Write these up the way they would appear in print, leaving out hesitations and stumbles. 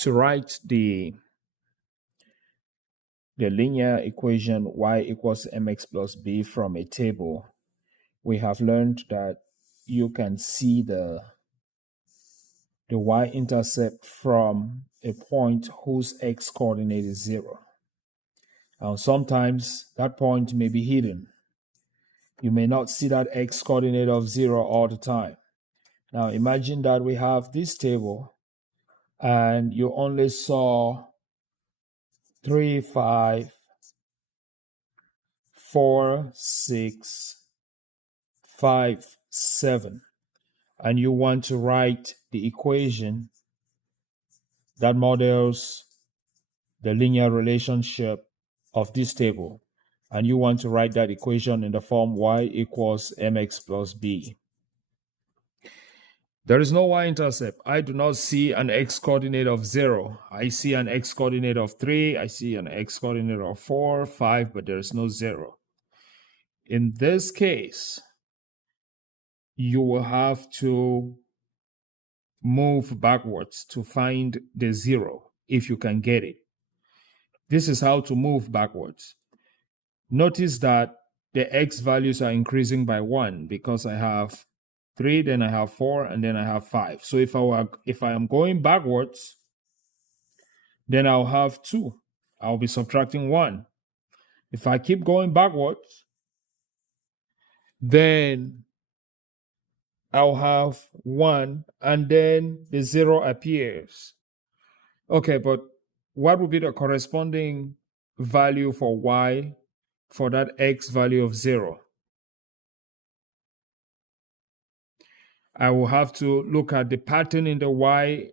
To write the linear equation y equals mx plus b from a table, we have learned that you can see the y-intercept from a point whose x-coordinate is 0. Now, sometimes that point may be hidden. You may not see that x-coordinate of 0 all the time. Now, imagine that we have this table and you only saw 3, 5, 4, 6, 5, 7, and you want to write the equation that models the linear relationship of this table, and you want to write that equation in the form y equals mx plus b. There is no y-intercept. I do not see an x-coordinate of 0. I see an x-coordinate of 3. I see an x-coordinate of 4, 5, but there is no 0. In this case, you will have to move backwards to find the 0 if you can get it. This is how to move backwards. Notice that the x values are increasing by 1 because I have 3, then I have 4, and then I have 5. So if I am going backwards, then I'll have 2. I'll be subtracting 1. If I keep going backwards, then I'll have 1, and then the 0 appears. Okay, but what would be the corresponding value for y for that x value of 0? I will have to look at the pattern in the y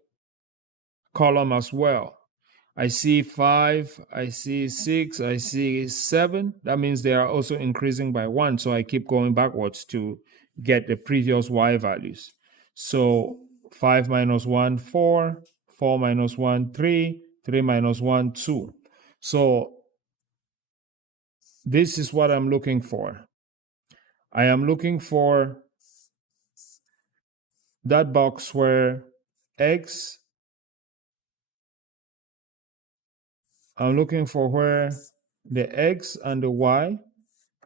column as well. I see 5, I see 6, I see 7. That means they are also increasing by 1. So I keep going backwards to get the previous y values. So 5 minus 1, 4, 4 minus 1, 3, 3 minus 1, 2. So this is what I'm looking for. I am looking for that box where I'm looking for where the x and the y,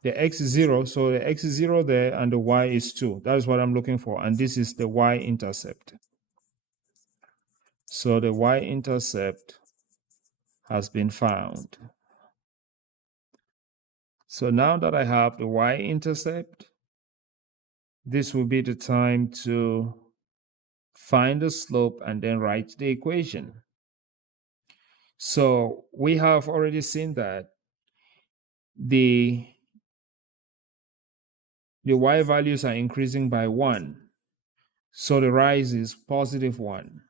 the x is 0, so the x is 0 there and the y is 2. That is what I'm looking for, and this is the y-intercept. So the y-intercept has been found. So now that I have the y-intercept, this will be the time to find the slope and then write the equation. So we have already seen that the y values are increasing by 1. So the rise is positive 1.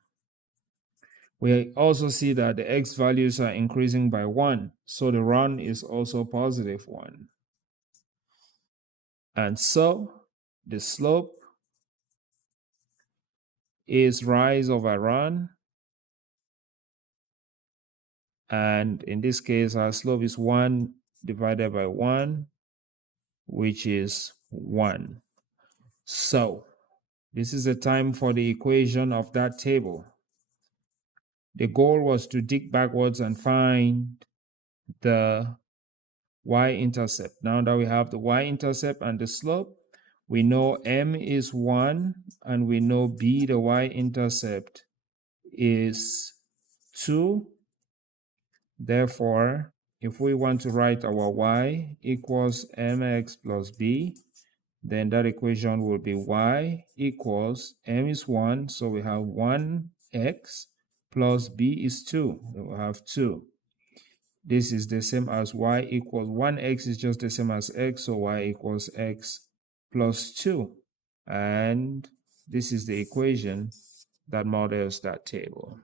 We also see that the x values are increasing by 1. So the run is also positive 1. And so the slope is rise over run. And in this case, our slope is 1 divided by 1, which is 1. So this is the time for the equation of that table. The goal was to dig backwards and find the y-intercept. Now that we have the y-intercept and the slope, we know m is 1, and we know b, the y-intercept, is 2. Therefore, if we want to write our y equals mx plus b, then that equation will be y equals m is 1, so we have 1x plus b is 2. We will have 2. This is the same as y equals 1x is just the same as x, so y equals x plus 2. And this is the equation that models that table.